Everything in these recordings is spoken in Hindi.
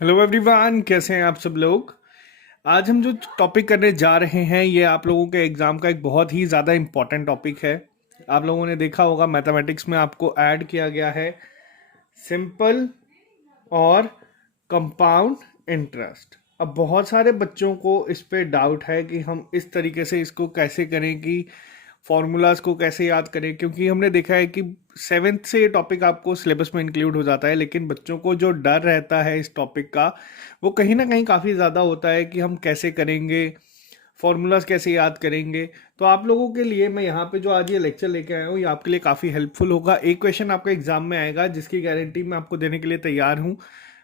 हेलो एवरीवन, कैसे हैं आप सब लोग। आज हम जो टॉपिक करने जा रहे हैं ये आप लोगों के एग्जाम का एक बहुत ही ज़्यादा इम्पॉर्टेंट टॉपिक है। आप लोगों ने देखा होगा मैथमेटिक्स में आपको ऐड किया गया है सिंपल और कंपाउंड इंटरेस्ट। अब बहुत सारे बच्चों को इस पे डाउट है कि हम इस तरीके से इसको कैसे करें कि फॉर्मूलाज को कैसे याद करें, क्योंकि हमने देखा है कि सेवेंथ से ये टॉपिक आपको सिलेबस में इंक्लूड हो जाता है, लेकिन बच्चों को जो डर रहता है इस टॉपिक का वो कहीं ना कहीं काफ़ी ज़्यादा होता है कि हम कैसे करेंगे, फॉर्मूलाज कैसे याद करेंगे। तो आप लोगों के लिए मैं यहाँ पे जो आज ये लेक्चर लेके आया हूँ ये आपके लिए काफ़ी हेल्पफुल होगा। एक क्वेश्चन आपका एग्जाम में आएगा जिसकी गारंटी मैं आपको देने के लिए तैयार हूँ।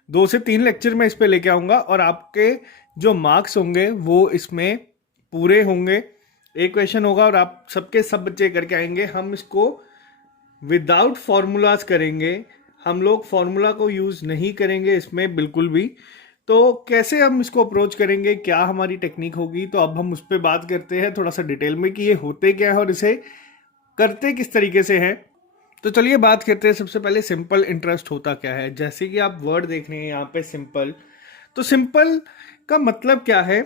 2 से 3 लेक्चर मैं इस पे लेके आऊँगा और आपके जो मार्क्स होंगे वो इसमें पूरे होंगे। एक क्वेश्चन होगा और आप सबके सब बच्चे करके आएंगे। हम इसको विदाउट फॉर्मूलाज करेंगे, हम लोग फॉर्मूला को यूज़ नहीं करेंगे इसमें बिल्कुल भी। तो कैसे हम इसको अप्रोच करेंगे, क्या हमारी टेक्निक होगी, तो अब हम उस पर बात करते हैं थोड़ा सा डिटेल में कि ये होते क्या है और इसे करते किस तरीके से है। तो चलिए बात करते हैं। सबसे पहले सिंपल इंटरेस्ट होता क्या है। जैसे कि आप वर्ड देख रहे हैं यहाँ पे सिंपल, तो सिंपल का मतलब क्या है।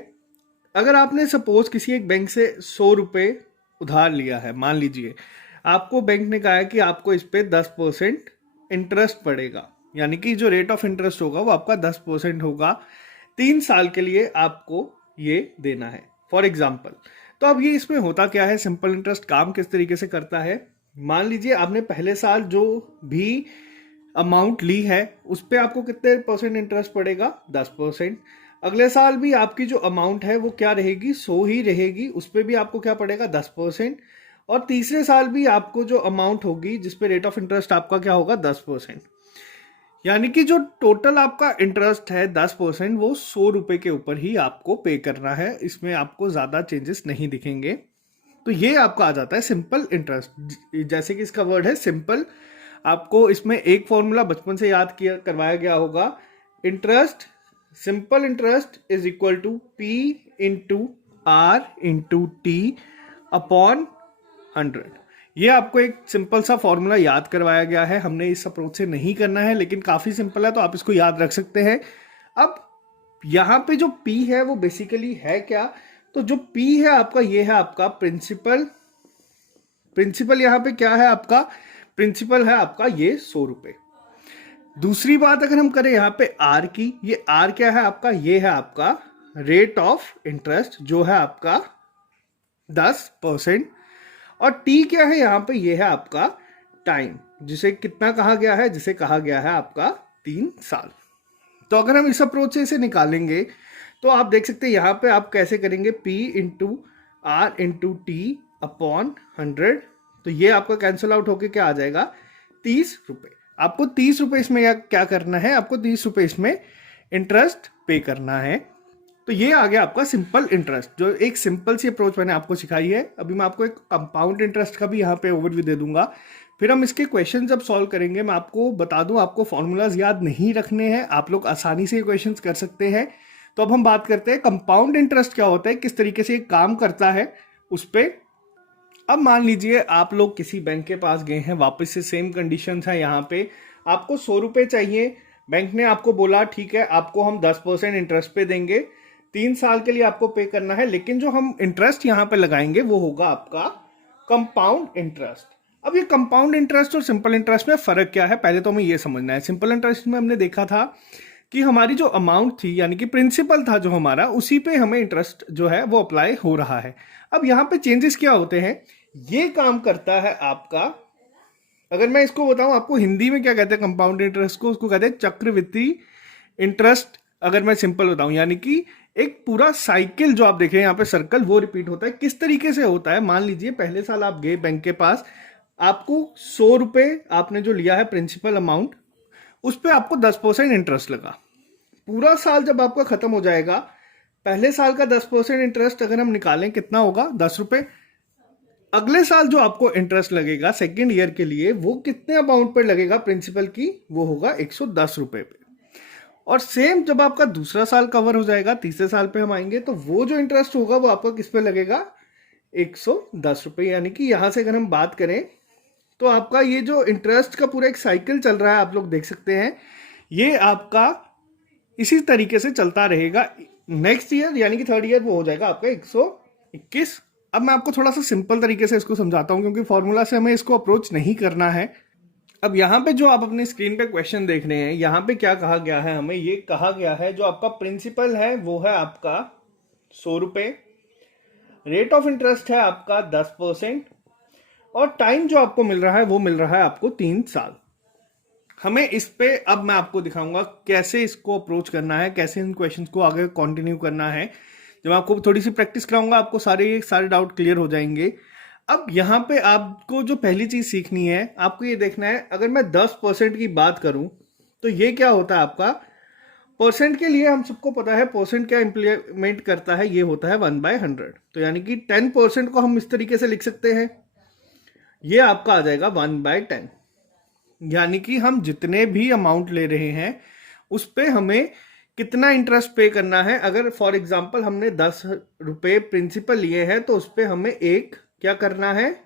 अगर आपने सपोज किसी एक बैंक से 100 रुपये उधार लिया है, मान लीजिए आपको बैंक ने कहा है कि आपको इस पे 10% इंटरेस्ट पड़ेगा, यानी कि जो रेट ऑफ इंटरेस्ट होगा वो आपका 10% होगा। 3 साल के लिए आपको ये देना है फॉर एग्जाम्पल। तो अब ये इसमें होता क्या है, सिंपल इंटरेस्ट काम किस तरीके से करता है। मान लीजिए आपने पहले साल जो भी अमाउंट ली है उस पर आपको कितने परसेंट इंटरेस्ट पड़ेगा, 10%। अगले साल भी आपकी जो अमाउंट है वो क्या रहेगी, 100 ही रहेगी, उस पर भी आपको क्या पड़ेगा, 10%। और तीसरे साल भी आपको जो अमाउंट होगी जिस पे रेट ऑफ इंटरेस्ट आपका क्या होगा, 10%। यानी कि जो टोटल आपका इंटरेस्ट है 10%, वो 100 रुपए के ऊपर ही आपको पे करना है। इसमें आपको ज़्यादा चेंजेस नहीं दिखेंगे। तो ये आपका आ जाता है सिंपल इंटरेस्ट। जैसे कि इसका वर्ड है सिंपल, आपको इसमें एक फॉर्मूला बचपन से याद किया करवाया गया होगा। Interest, simple interest is equal to P into R into T upon 100। ये आपको एक सिंपल सा फॉर्मूला याद करवाया गया है। हमने इस अप्रोच से नहीं करना है, लेकिन काफ़ी सिंपल है तो आप इसको याद रख सकते हैं। अब यहाँ पे जो P है वो बेसिकली है क्या, तो जो P है आपका, ये है आपका प्रिंसिपल। प्रिंसिपल यहाँ पे क्या है आपका, प्रिंसिपल है आपका ये 100 रुपए। दूसरी बात अगर हम करें यहाँ पे R की, ये R क्या है आपका, ये है आपका रेट ऑफ इंटरेस्ट जो है आपका 10%। और टी क्या है यहाँ पे, ये है आपका टाइम, जिसे कितना कहा गया है, जिसे कहा गया है आपका 3 साल। तो अगर हम इस अप्रोच से इसे निकालेंगे तो आप देख सकते हैं यहाँ पे आप कैसे करेंगे, P into R into T upon 100। तो ये आपका कैंसिल आउट होके क्या आ जाएगा, 30 रुपये। आपको 30 रुपये इसमें क्या करना है, आपको 30 रुपये इसमें इंटरेस्ट पे करना है। तो ये आ गया आपका सिंपल इंटरेस्ट, जो एक सिंपल सी अप्रोच मैंने आपको सिखाई है। अभी मैं आपको एक कंपाउंड इंटरेस्ट का भी यहाँ पे ओवरव्यू दे दूंगा। फिर हम इसके क्वेश्चन जब सॉल्व करेंगे, मैं आपको बता दूं, आपको फॉर्मूलाज याद नहीं रखने हैं, आप लोग आसानी से क्वेश्चन कर सकते हैं। तो अब हम बात करते हैं कंपाउंड इंटरेस्ट क्या होता है, किस तरीके से ये काम करता है उस पर। अब मान लीजिए आप लोग किसी बैंक के पास गए हैं, वापस से सेम कंडीशन है यहाँ पे, आपको 100 रुपये चाहिए। बैंक ने आपको बोला ठीक है आपको हम 10% इंटरेस्ट पे देंगे, 3 साल के लिए आपको पे करना है, लेकिन जो हम इंटरेस्ट यहाँ पे लगाएंगे वो होगा आपका कंपाउंड इंटरेस्ट। अब ये कंपाउंड इंटरेस्ट और सिंपल इंटरेस्ट में फर्क क्या है, पहले तो हमें ये समझना है। सिंपल इंटरेस्ट में हमने देखा था कि हमारी जो अमाउंट थी, यानी कि प्रिंसिपल था जो हमारा, उसी पे हमें इंटरेस्ट जो है वो अप्लाई हो रहा है। अब यहाँ पे चेंजेस क्या होते हैं, ये काम करता है आपका, अगर मैं इसको बताऊं आपको हिंदी में क्या कहते हैं कंपाउंड इंटरेस्ट को, उसको कहते हैं चक्रवृद्धि इंटरेस्ट। अगर मैं सिंपल बताऊं, यानी कि एक पूरा साइकिल जो आप देख रहे हैं यहाँ पे सर्कल, वो रिपीट होता है। किस तरीके से होता है, मान लीजिए पहले साल आप गए बैंक के पास, आपको 100 रुपये आपने जो लिया है प्रिंसिपल अमाउंट, उस पर आपको 10% इंटरेस्ट लगा। पूरा साल जब आपका खत्म हो जाएगा, पहले साल का 10% इंटरेस्ट अगर हम निकालें कितना होगा, 10 रुपये। अगले साल जो आपको इंटरेस्ट लगेगा सेकेंड ईयर के लिए, वो कितने अमाउंट पर लगेगा प्रिंसिपल की, वो होगा 110 रुपये पे। और सेम जब आपका दूसरा साल कवर हो जाएगा, तीसरे साल पे हम आएंगे, तो वो जो इंटरेस्ट होगा वो आपका किस पे लगेगा, 110 रुपये। यानी कि यहाँ से अगर हम बात करें तो आपका ये जो इंटरेस्ट का पूरा एक साइकिल चल रहा है, आप लोग देख सकते हैं, ये आपका इसी तरीके से चलता रहेगा। नेक्स्ट ईयर यानी कि थर्ड ईयर वो हो जाएगा आपका 121। अब मैं आपको थोड़ा सा सिंपल तरीके से इसको समझाता हूँ, क्योंकि फॉर्मूला से हमें इसको अप्रोच नहीं करना है। अब यहाँ पे जो आप अपनी स्क्रीन पे क्वेश्चन देख रहे हैं, यहाँ पे क्या कहा गया है, हमें ये कहा गया है जो आपका प्रिंसिपल है वो है आपका 100 रुपये, रेट ऑफ इंटरेस्ट है आपका 10%, और टाइम जो आपको मिल रहा है वो मिल रहा है आपको 3 साल। हमें इस पे अब मैं आपको दिखाऊंगा कैसे इसको अप्रोच करना है, कैसे इन क्वेश्चंस को आगे कंटिन्यू करना है। जब आपको थोड़ी सी प्रैक्टिस कराऊंगा आपको सारे डाउट क्लियर हो जाएंगे। अब यहाँ पे आपको जो पहली चीज सीखनी है, आपको ये देखना है, अगर मैं 10% की बात करूं तो ये क्या होता है आपका परसेंट के लिए। हम सबको पता है परसेंट क्या इंप्लीमेंट करता है, ये होता है 1/100। तो यानी कि 10% को हम इस तरीके से लिख सकते हैं, ये आपका आ जाएगा 1/10। यानी कि हम जितने भी अमाउंट ले रहे हैं उस पे हमें कितना इंटरेस्ट पे करना है। अगर फॉर एग्जांपल हमने 10 रुपये प्रिंसिपल लिए हैं तो उस पे हमें क्या करना है,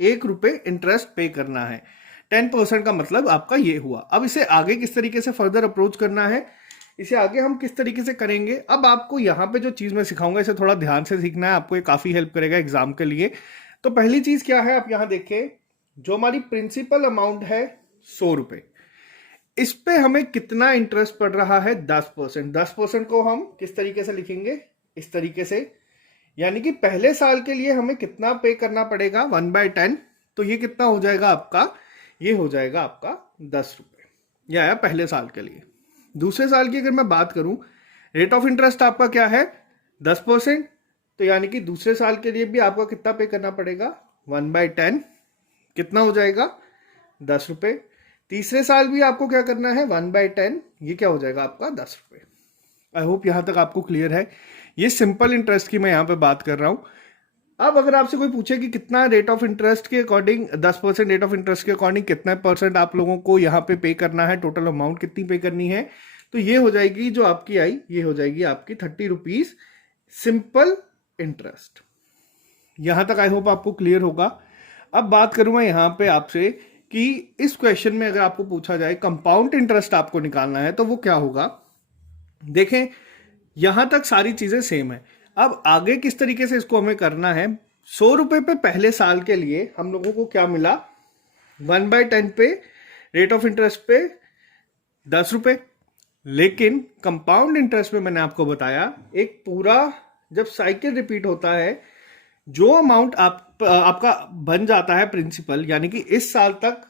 1 रुपये इंटरेस्ट पे करना है। 10% का मतलब आपका ये हुआ। अब इसे आगे किस तरीके से फर्दर अप्रोच करना है, इसे आगे हम किस तरीके से करेंगे। अब आपको यहाँ पे जो चीज मैं सिखाऊंगा इसे थोड़ा ध्यान से सीखना है, आपको ये काफी हेल्प करेगा एग्जाम के लिए। तो पहली चीज क्या है, आप यहाँ देखें, जो हमारी प्रिंसिपल अमाउंट है 100 रुपये, इस पे हमें कितना इंटरेस्ट पड़ रहा है 10%। 10% को हम किस तरीके से लिखेंगे, इस तरीके से। यानी कि पहले साल के लिए हमें कितना पे करना पड़ेगा 1/10। तो ये कितना हो जाएगा आपका, ये हो जाएगा आपका 10 रुपये, यह आया पहले साल के लिए। दूसरे साल की अगर मैं बात करूं, रेट ऑफ इंटरेस्ट आपका क्या है 10%। तो यानी कि दूसरे साल के लिए भी आपका कितना पे करना पड़ेगा 1/10, कितना हो जाएगा 10 रुपये। तीसरे साल भी आपको क्या करना है 1/10, ये क्या हो जाएगा आपका 10 रुपये। आई होप यहां तक आपको क्लियर है। ये सिंपल इंटरेस्ट की मैं यहां पे बात कर रहा हूं। अब अगर आपसे कोई पूछे कि कितना रेट ऑफ इंटरेस्ट के अकॉर्डिंग, 10% रेट ऑफ इंटरेस्ट के अकॉर्डिंग कितना परसेंट आप लोगों को यहाँ पे करना है, टोटल अमाउंट कितनी पे करनी है, तो ये हो जाएगी जो आपकी आई, ये हो जाएगी आपकी 30 रुपीज सिंपल इंटरेस्ट। यहां तक आई होप आपको क्लियर होगा। अब बात करूं मैं यहां पे आपसे कि इस क्वेश्चन में अगर आपको पूछा जाए कंपाउंड इंटरेस्ट आपको निकालना है तो वो क्या होगा। देखें यहां तक सारी चीजें सेम है। अब आगे किस तरीके से इसको हमें करना है, 100 रुपये पे पहले साल के लिए हम लोगों को क्या मिला, 1/10 पे रेट ऑफ इंटरेस्ट पे 10 रुपये। लेकिन कंपाउंड इंटरेस्ट में मैंने आपको बताया एक पूरा जब साइकिल रिपीट होता है, जो अमाउंट आपका बन जाता है प्रिंसिपल, यानी कि इस साल तक,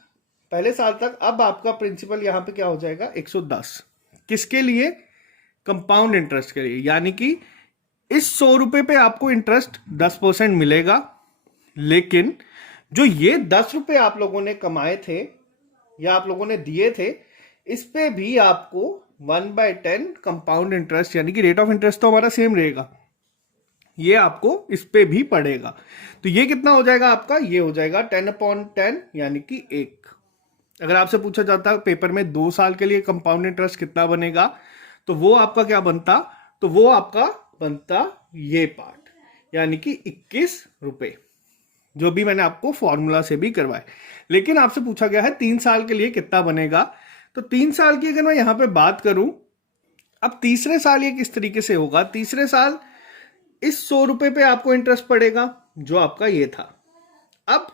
पहले साल तक, अब आपका प्रिंसिपल यहां पे क्या हो जाएगा 110। किसके लिए, कंपाउंड इंटरेस्ट के लिए। यानी कि इस 100 रुपये पे आपको इंटरेस्ट 10% मिलेगा, लेकिन जो ये 10 रुपये आप लोगों ने कमाए थे या आप लोगों ने दिए थे, इस पे भी आपको 1/10 कंपाउंड इंटरेस्ट, यानी कि रेट ऑफ इंटरेस्ट तो हमारा सेम रहेगा, ये आपको इस पे भी पड़ेगा। तो ये कितना हो जाएगा आपका, ये हो जाएगा 10/10, यानी कि 1। अगर आपसे पूछा जाता है पेपर में 2 साल के लिए कंपाउंड इंटरेस्ट कितना बनेगा, तो वो आपका क्या बनता, तो वो आपका बनता ये पार्ट, यानी कि 21 रुपए, जो भी मैंने आपको फॉर्मूला से भी करवाए। लेकिन आपसे पूछा गया है 3 साल के लिए कितना बनेगा, तो 3 साल की अगर मैं यहां पे बात करूं, अब तीसरे साल ये किस तरीके से होगा, तीसरे साल इस 100 रुपये पे आपको इंटरेस्ट पड़ेगा जो आपका ये था। अब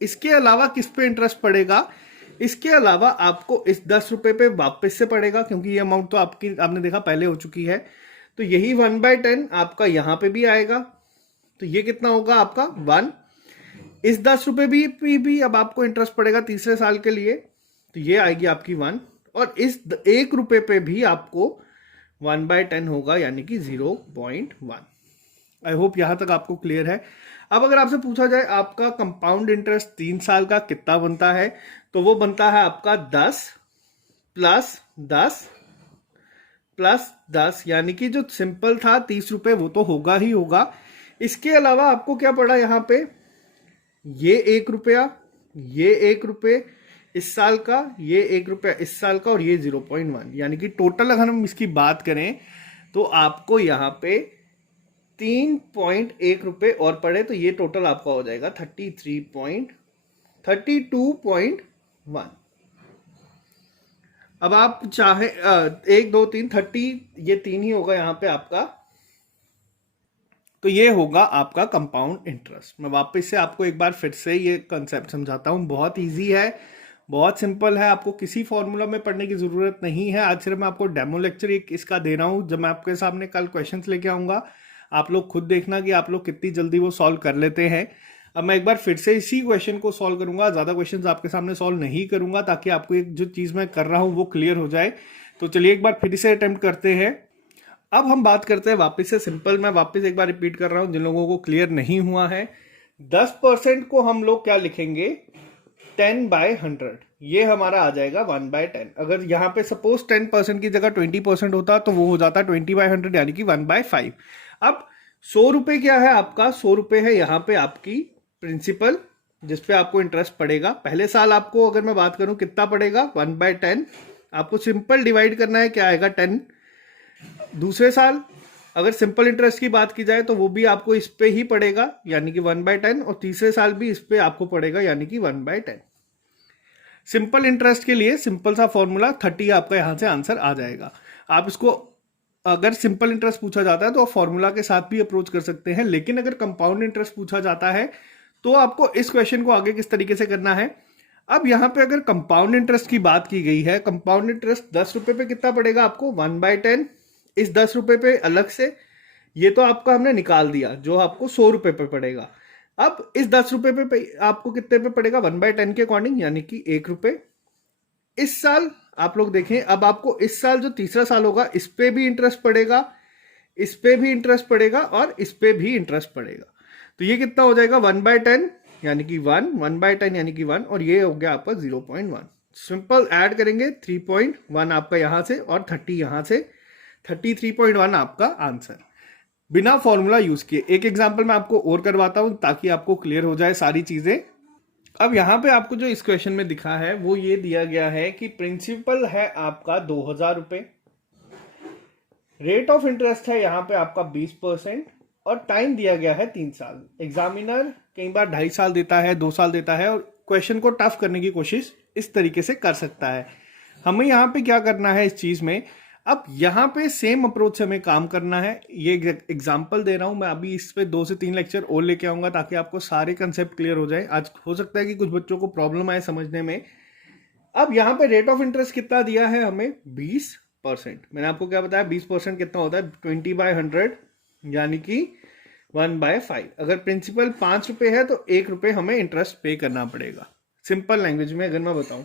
इसके अलावा किस पे इंटरेस्ट पड़ेगा, इसके अलावा आपको इस 10 रुपये पे वापस से पड़ेगा, क्योंकि ये अमाउंट तो आपने देखा पहले हो चुकी है। तो यही 1/10 आपका यहां पे भी आएगा। तो ये कितना होगा आपका 1। इस 10 रुपये भी अब आपको इंटरेस्ट पड़ेगा तीसरे साल के लिए, तो ये आएगी आपकी 1। और इस 1 रुपये पे भी आपको 1/10 होगा, यानी कि 0.1। आई होप यहां तक आपको क्लियर है। अब अगर आपसे पूछा जाए आपका कंपाउंड इंटरेस्ट 3 साल का कितना बनता है, तो वो बनता है आपका 10 प्लस 10 प्लस 10, यानी कि जो सिंपल था 30 रुपये वो तो होगा ही होगा। इसके अलावा आपको क्या पड़ा यहां पे, ये 1 रुपया, ये 1 रुपये इस साल का, ये 1 रुपया इस साल का, और ये 0.1, यानी कि टोटल अगर हम इसकी बात करें तो आपको यहां पे 3.1 रुपये और पड़े, तो ये टोटल आपका हो जाएगा 32.1। अब आप चाहे 1 2 3 30, ये 3 ही होगा यहाँ पे आपका, तो ये होगा आपका कंपाउंड इंटरेस्ट। मैं वापस से आपको एक बार फिर से ये कंसेप्ट समझाता हूँ, बहुत इजी है, बहुत सिंपल है, आपको किसी फॉर्मूला में पढ़ने की ज़रूरत नहीं है। आज सिर्फ मैं आपको डेमो लेक्चर एक इसका दे रहा हूँ। जब मैं आपके सामने कल क्वेश्चंस लेके आऊँगा, आप लोग खुद देखना कि आप लोग कितनी जल्दी वो सॉल्व कर लेते हैं। अब मैं एक बार फिर से इसी क्वेश्चन को सॉल्व करूंगा, ज़्यादा क्वेश्चंस आपके सामने सॉल्व नहीं करूंगा, ताकि आपको एक जो चीज़ मैं कर रहा हूँ वो क्लियर हो जाए। तो चलिए एक बार फिर से अटेम्प्ट करते हैं। अब हम बात करते हैं वापस से सिंपल, मैं वापस एक बार रिपीट कर रहा हूं जिन लोगों को क्लियर नहीं हुआ है। 10% को हम लोग क्या लिखेंगे, 10/100, ये हमारा आ जाएगा 1/10। अगर यहाँ पे सपोज 10% की जगह 20% होता तो वो हो जाता 20/100 यानी कि 1/5। अब 100 रुपये क्या है आपका, 100 रुपये है यहाँ पे आपकी प्रिंसिपल, जिसपे आपको इंटरेस्ट पड़ेगा। पहले साल आपको अगर मैं बात करूं कितना पड़ेगा, 1/10। आपको सिंपल डिवाइड करना है, क्या आएगा 10। दूसरे साल अगर सिंपल इंटरेस्ट की बात की जाए तो वो भी आपको इस पे ही पड़ेगा यानी कि 1/10, और तीसरे साल भी इस पे आपको पड़ेगा यानी कि 1/10। सिंपल इंटरेस्ट के लिए सिंपल सा फॉर्मूला 30 आपका यहां से आंसर आ जाएगा। आप इसको अगर सिंपल इंटरेस्ट पूछा जाता है तो आप फॉर्मूला के साथ भी अप्रोच कर सकते हैं, लेकिन अगर कंपाउंड इंटरेस्ट पूछा जाता है तो आपको इस क्वेश्चन को आगे किस तरीके से करना है। अब यहाँ पे अगर कंपाउंड इंटरेस्ट की बात की गई है, कंपाउंड इंटरेस्ट 10 रुपए पे कितना पड़ेगा आपको, 1/10। इस 10 रुपए पे अलग से, ये तो आपका हमने निकाल दिया, जो आपको 100 रुपए पे पड़ेगा। अब इस 10 रुपए पे आपको कितने पे पड़ेगा, 1/10 के अकॉर्डिंग यानी कि 1 रुपए। इस साल आप लोग देखें, अब आपको इस साल जो तीसरा साल होगा इस पे भी इंटरेस्ट पड़ेगा, इस पे भी इंटरेस्ट पड़ेगा और इस पे भी इंटरेस्ट पड़ेगा। तो ये कितना हो जाएगा, 1/10 यानी कि 1, 1/10 यानी कि 1, और ये हो गया आपका 0.1। सिंपल ऐड करेंगे 3.1 आपका यहां से और 30 यहां से, 33.1 आपका आंसर, बिना फॉर्मूला यूज किए। एक एग्जांपल मैं आपको और करवाता हूं ताकि आपको क्लियर हो जाए सारी चीजें। अब यहाँ पे आपको जो इस क्वेश्चन में दिखा है वो ये दिया गया है कि प्रिंसिपल है आपका 2000 रुपए, रेट ऑफ इंटरेस्ट है यहाँ पे आपका 20%, और टाइम दिया गया है 3 साल। एग्जामिनर कई बार 2.5 साल देता है, 2 साल देता है, और क्वेश्चन को टफ करने की कोशिश इस तरीके से कर सकता है। हमें यहाँ पे क्या करना है इस चीज में, अब यहाँ पे सेम अप्रोच से हमें काम करना है। ये एग्जाम्पल दे रहा हूं मैं, अभी इस पे 2 से 3 लेक्चर और लेके आऊंगा ताकि आपको सारे कंसेप्ट क्लियर हो जाए। आज हो सकता है कि कुछ बच्चों को प्रॉब्लम आए समझने में। अब यहाँ पे रेट ऑफ इंटरेस्ट कितना दिया है हमें, 20%। मैंने आपको क्या बताया, 20% कितना होता है, 20/100 यानी कि 1/5। अगर प्रिंसिपल 5 रुपए है तो 1 रुपए हमें इंटरेस्ट पे करना पड़ेगा, सिंपल लैंग्वेज में अगर मैं बताऊं।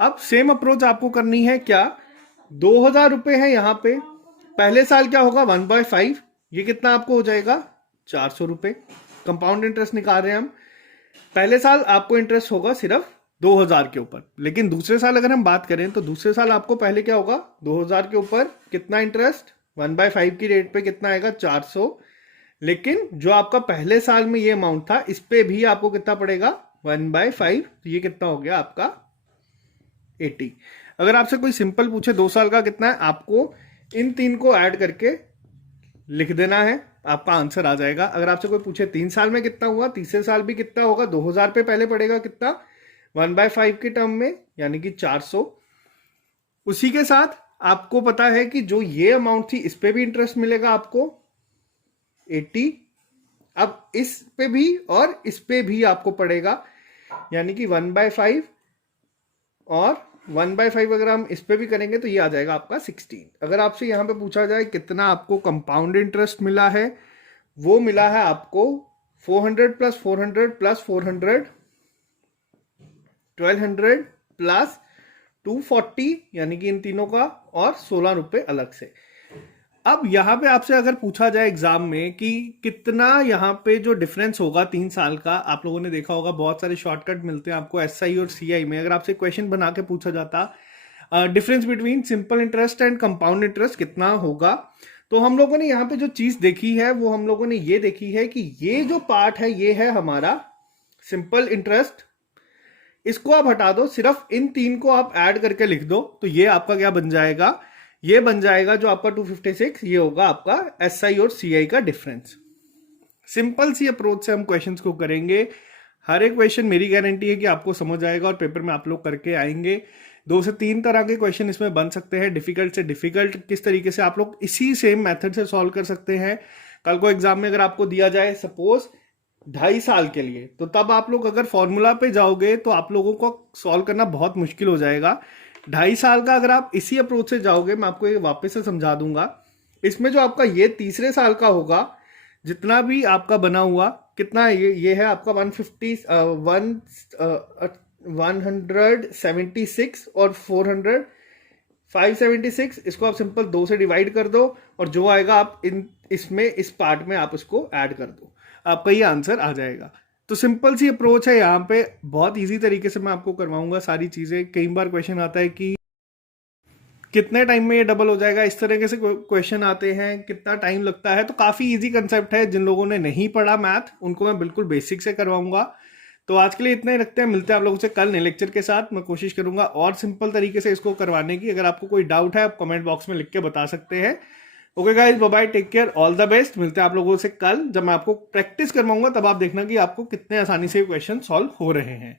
अब सेम अप्रोच आपको करनी है, क्या 2000 रुपए है यहाँ पे, पहले साल क्या होगा 1/5, ये कितना आपको हो जाएगा 400 रुपए। कंपाउंड इंटरेस्ट निकाल रहे हैं हम, पहले साल आपको इंटरेस्ट होगा सिर्फ 2000 के ऊपर, लेकिन दूसरे साल अगर हम बात करें तो दूसरे साल आपको पहले क्या होगा, 2000 के ऊपर कितना इंटरेस्ट, 1/5 की रेट पे कितना आएगा 400, लेकिन जो आपका पहले साल में ये अमाउंट था इस पे भी आपको कितना पड़ेगा 1/5, तो ये कितना हो गया आपका 80। अगर आपसे कोई सिंपल पूछे 2 साल का कितना है, आपको इन 3 को ऐड करके लिख देना है, आपका आंसर आ जाएगा। अगर आपसे कोई पूछे 3 साल में कितना हुआ, तीसरे साल भी कितना होगा, 2000 पे पहले पड़ेगा कितना 1/5 के टर्म में यानी कि 400। उसी के साथ आपको पता है कि जो ये अमाउंट थी इस पे भी इंटरेस्ट मिलेगा आपको 80। अब इस पे भी और इस पे भी आपको पड़ेगा यानी कि 1/5, और 1/5 अगर हम इस पे भी करेंगे तो ये आ जाएगा आपका 16। अगर आपसे यहां पे पूछा जाए कितना आपको कंपाउंड इंटरेस्ट मिला है, वो मिला है आपको 400 + 400 + 400, 1200 + 240 यानी कि इन तीनों का, और 16 रुपए अलग से। अब यहाँ पे आपसे अगर पूछा जाए एग्जाम में कि कितना यहाँ पे जो डिफरेंस होगा 3 साल का, आप लोगों ने देखा होगा बहुत सारे शॉर्टकट मिलते हैं आपको एसआई और सीआई में। अगर आपसे क्वेश्चन बना के पूछा जाता difference between simple interest and compound interest कितना होगा, तो हम लोगों ने यहाँ पे जो चीज देखी है वो हम लोगों ने ये देखी है कि ये जो पार्ट है ये है हमारा सिंपल इंटरेस्ट, इसको आप हटा दो, सिर्फ इन 3 को आप ऐड करके लिख दो, तो ये आपका क्या बन जाएगा, ये बन जाएगा जो आपका 256, ये होगा आपका एसआई और सीआई का डिफरेंस। सिंपल सी अप्रोच से हम क्वेश्चंस को करेंगे, हर एक क्वेश्चन मेरी गारंटी है कि आपको समझ आएगा और पेपर में आप लोग करके आएंगे। 2 से 3 तरह के क्वेश्चन इसमें बन सकते हैं, डिफिकल्ट से डिफिकल्ट। किस तरीके से आप लोग इसी सेम मेथड से सॉल्व कर सकते हैं। कल को एग्जाम में अगर आपको दिया जाए सपोज 2.5 साल के लिए, तो तब आप लोग अगर फॉर्मूला पे जाओगे तो आप लोगों को सॉल्व करना बहुत मुश्किल हो जाएगा। 2.5 साल का अगर आप इसी अप्रोच से जाओगे, मैं आपको ये वापस से समझा दूंगा, इसमें जो आपका ये तीसरे साल का होगा, जितना भी आपका बना हुआ, कितना ये है आपका 176 और 576, इसको आप सिंपल 2 से डिवाइड कर दो और जो आएगा आप इसमें इस पार्ट में आप उसको ऐड कर दो, आपका ये आंसर आ जाएगा। तो सिंपल सी अप्रोच है यहाँ पे, बहुत इजी तरीके से मैं आपको करवाऊंगा सारी चीजें। कई बार क्वेश्चन आता है कि कितने टाइम में ये डबल हो जाएगा, इस तरीके से क्वेश्चन आते हैं, कितना टाइम लगता है। तो काफी इजी कंसेप्ट है, जिन लोगों ने नहीं पढ़ा मैथ उनको मैं बिल्कुल बेसिक से करवाऊंगा। तो आज के लिए इतना ही रखते हैं, मिलते हैं आप लोगों से कल नए लेक्चर के साथ। मैं कोशिश करूंगा और सिंपल तरीके से इसको करवाने की। अगर आपको कोई डाउट है आप कमेंट बॉक्स में लिख के बता सकते हैं। Okay guys, bye bye, take care, all the best. मिलते हैं आप लोगों से कल, जब मैं आपको प्रैक्टिस करवाऊंगा, तब आप देखना कि आपको कितने आसानी से क्वेश्चन सॉल्व हो रहे हैं।